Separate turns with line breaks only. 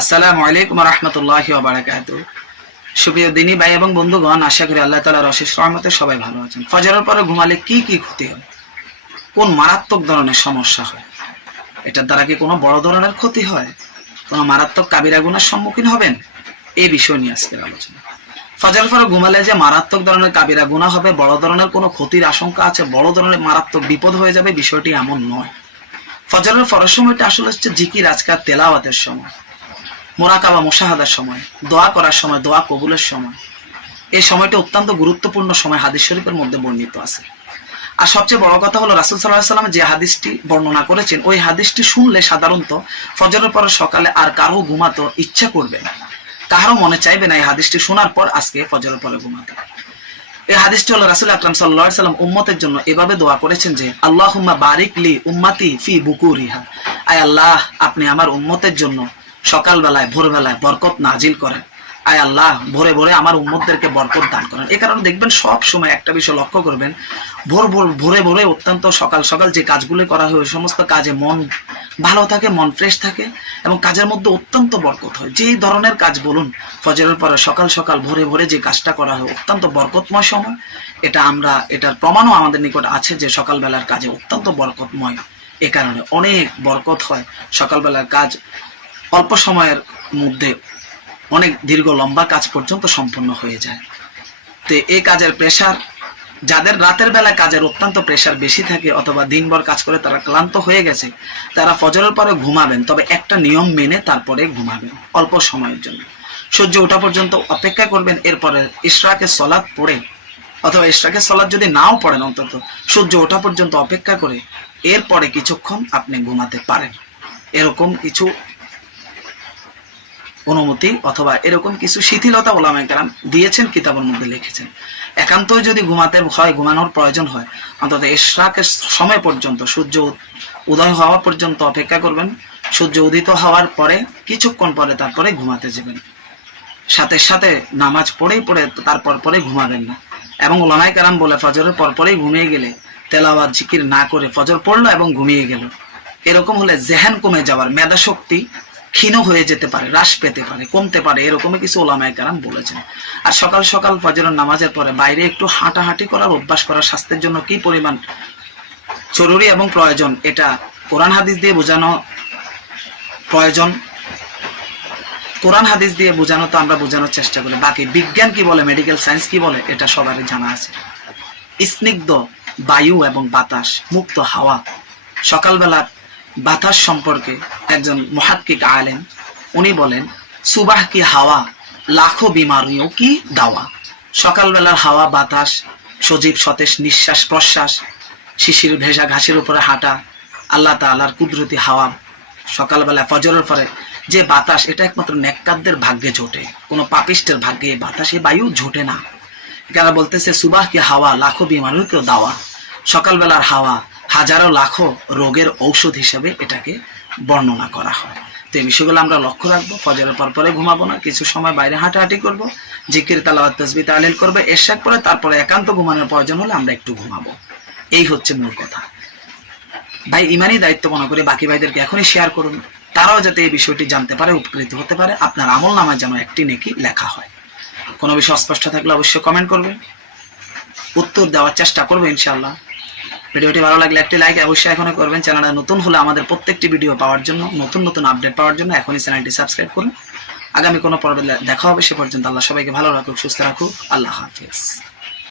আসসালামু আলাইকুম রহমতুল্লাহ বারাকাত সুপ্রিয় দিনী ভাই এবং বন্ধুগণ, আশা করি আল্লাহ তালার অশেষ রহমতে সবাই ভালো আছেন। ফজরের পরে ঘুমালে কি কি ক্ষতি হয়? কোন মারাত্মক ধরনের সমস্যা হয়? এটার দ্বারা কি কোনো বড় ধরনের ক্ষতি হয়? কোনো মারাত্মক কাবিরা সম্মুখীন হবেন? এই বিষয় নিয়ে আজকের আলোচনা। ফজরের পরে ঘুমালে যে মারাত্মক ধরনের কাবিরা গুণা হবে, বড় ধরনের কোনো ক্ষতির আশঙ্কা আছে, বড় ধরনের মারাত্মক বিপদ হয়ে যাবে, বিষয়টি এমন নয়। ফজরের পরের সময়টা আসলে হচ্ছে জিকির, আজকার তেলাওয়াতের সময়। মোরাকাবা মোশাহাদার সময়, দোয়া করার সময়, দোয়া কবুলের সময়। এই সময়টা অত্যন্ত গুরুত্বপূর্ণ সময় হাদিস শরীফের মধ্যে বর্ণিত আছে। আর সবচেয়ে বড় কথা হলো রাসুল সাল্লাহ সাল্লাম যে হাদিসটি বর্ণনা করেছেন, ওই হাদিসটি শুনলে সাধারণত ফজরের পর সকালে আর কারও ঘুমাতো ইচ্ছা করবে না। কারও মনে চাইবে না এই হাদিসটি শোনার পর আজকে ফজরের পরে ঘুমাতে। এই হাদিসটি হলো রাসুল আকরাম সাল্লাহ সাল্লাম উম্মতের জন্য এভাবে দোয়া করেছেন যে আল্লাহ বারিক লি উম্মাতি ফি বুকুরিহা। আয় আল্লাহ, আপনি আমার উম্মতের জন্য সকালবেলায়, ভোরবেলায় বরকত নাজিল করেন। আয় আল্লাহ, ভোরে ভোরে আমার উম্মতদেরকে বরকত দান করেন। এ কারণে দেখবেন সব সময় একটা বিষয় লক্ষ্য করবেন, ভোর ভোর, ভোরে ভোরে অত্যন্ত সকাল সকাল যে কাজগুলো করা হয় সমস্ত কাজে মন ভালো থাকে, মন ফ্রেশ থাকে এবং কাজের মধ্যে অত্যন্ত বরকত হয়। যেই ধরনের কাজ বলুন, ফজরের পরে সকাল সকাল ভোরে ভোরে যে কাজটা করা হয়, অত্যন্ত বরকতময় সময়। এটা আমরা, এটার প্রমাণও আমাদের নিকট আছে যে সকালবেলার কাজে অত্যন্ত বরকতময়। এ কারণে অনেক বরকত হয় সকালবেলার কাজ অল্প সময়ের মধ্যে অনেক দীর্ঘ লম্বা কাজ পর্যন্ত সম্পন্ন হয়ে যায়। তো এই কাজের প্রেশার যাদের রাতের বেলা কাজের অত্যন্ত প্রেশার বেশি থাকে অথবা দিনভর কাজ করে তারা ক্লান্ত হয়ে গেছে, তারা ফজরের পরে ঘুমাবেন, তবে একটা নিয়ম মেনে তারপরে ঘুমাবেন অল্প সময়ের জন্য। সূর্য ওঠা পর্যন্ত অপেক্ষা করবেন, এরপরে ইশরাকে সলাদ পড়ে, অথবা ইশরাকে সলাদ যদি নাও পড়েন অন্তত, সূর্য ওঠা পর্যন্ত অপেক্ষা করে, এরপরে কিছুক্ষণ আপনি ঘুমাতে পারেন। এরকম কিছু অনুমতি অথবা এরকম কিছু শিথিলতা ওলামায় কেরাম দিয়েছেন, কিতাবের মধ্যে লিখেছেন। একান্তই যদি ঘুমাতে হয়, ঘুমানোর প্রয়োজন হয়, অন্তত এশরাকের সময় পর্যন্ত, সূর্য উদয় হওয়া পর্যন্ত অপেক্ষা করবেন। সূর্য উদিত হওয়ার পরে, কিছুক্ষণ পরে তারপরে ঘুমাতে যাবেন। সাথে সাথে নামাজ পড়েই পড়ে তারপর পরে ঘুমাবেন না। এবং ওলামায় কারাম বলে, ফজরের পর পরেই ঘুমিয়ে গেলে তেলাওয়াত, জিকির না করে ফজর পড়ল এবং ঘুমিয়ে গেল। এরকম হলে জেহান কমে যাওয়ার মেধা শক্তি ক্ষীণ হয়ে যেতে পারে, হ্রাস পেতে পারে, কমতে পারে, এরকমই কিছু ওলামায় কারাম বলেছেন। আর সকাল সকাল ফজরের নামাজের পরে বাইরে একটু হাঁটাহাঁটি করার, অভ্যাস করার স্বাস্থ্যের জন্য কি পরিমাণ জরুরি এবং প্রয়োজন, এটা কোরআন হাদিস দিয়ে বোঝানো প্রয়োজন। কোরআন হাদিস দিয়ে বোঝানো তো আমরা বোঝানোর চেষ্টা করি। বাকি বিজ্ঞান কি বলে মেডিকেল সায়েন্স কি বলে, এটা সবারই জানা আছে। স্নিগ্ধ বায়ু এবং বাতাস, মুক্ত হাওয়া সকালবেলার বাতাস সম্পর্কে একজন মহাত্মিক আলেন উনি বলেন, সুবাহ কি হাওয়া, লাখো বিমারিও কি দাওয়া? সকালবেলার হাওয়া, বাতাস, সজীব সতেজ নিঃশ্বাস প্রশ্বাস, শিশির ভেজা ঘাসের উপরে হাঁটা, আল্লাহ তালার কুদরতি হাওয়া। সকালবেলা ফজরের পরে যে বাতাস, এটা একমাত্র নেককারদের ভাগ্যে ঝোটে কোনো পাপিষ্টের ভাগ্যে বাতাস এই বায়ু ঝোটে না। এখানে বলতেছে, সুবাহ কি হাওয়া, লাখো বিমারিও কেউ দাওয়া? সকালবেলার হাওয়া হাজারো লাখো রোগের ঔষধ হিসেবে এটাকে বর্ণনা করা হয়। তো এই বিষয়গুলো আমরা লক্ষ্য রাখব। ফজরের পর পরে ঘুমাবো না, কিছু সময় বাইরে হাঁটাহাঁটি করব, জিকির, তালাওয়াত তসবি তালিল করবে এরশাক পরে, তারপরে একান্ত ঘুমানোর প্রয়োজন হলে আমরা একটু ঘুমাবো। এই হচ্ছে মূল কথা। ভাই, ইমানই দায়িত্ব মনে করে, বাকি ভাইদেরকে এখনই শেয়ার করুন। তারাও যাতে এই বিষয়টি জানতে পারে, উপকৃত হতে পারে। আপনার আমল নামায় যেন একটি নেকি লেখা হয়। কোনো বিষয় অস্পষ্ট থাকলে অবশ্যই কমেন্ট করবে উত্তর দেওয়ার চেষ্টা করবে ইনশাল্লাহ ভিডিওটি ভালো লাগলে একটি লাইক অবশ্যই এখনই করবেন। চ্যানেলটা নতুন হলে আমাদের প্রত্যেকটি ভিডিও পাওয়ার জন্য, নতুন নতুন আপডেট পাওয়ার জন্য এখনই চ্যানেলটি সাবস্ক্রাইব করুন। আগামী কোনো পর্বে দেখা হবে, সে পর্যন্ত আল্লাহ সবাইকে ভালো রাখুক, সুস্থ রাখুক। আল্লাহ হাফিজ।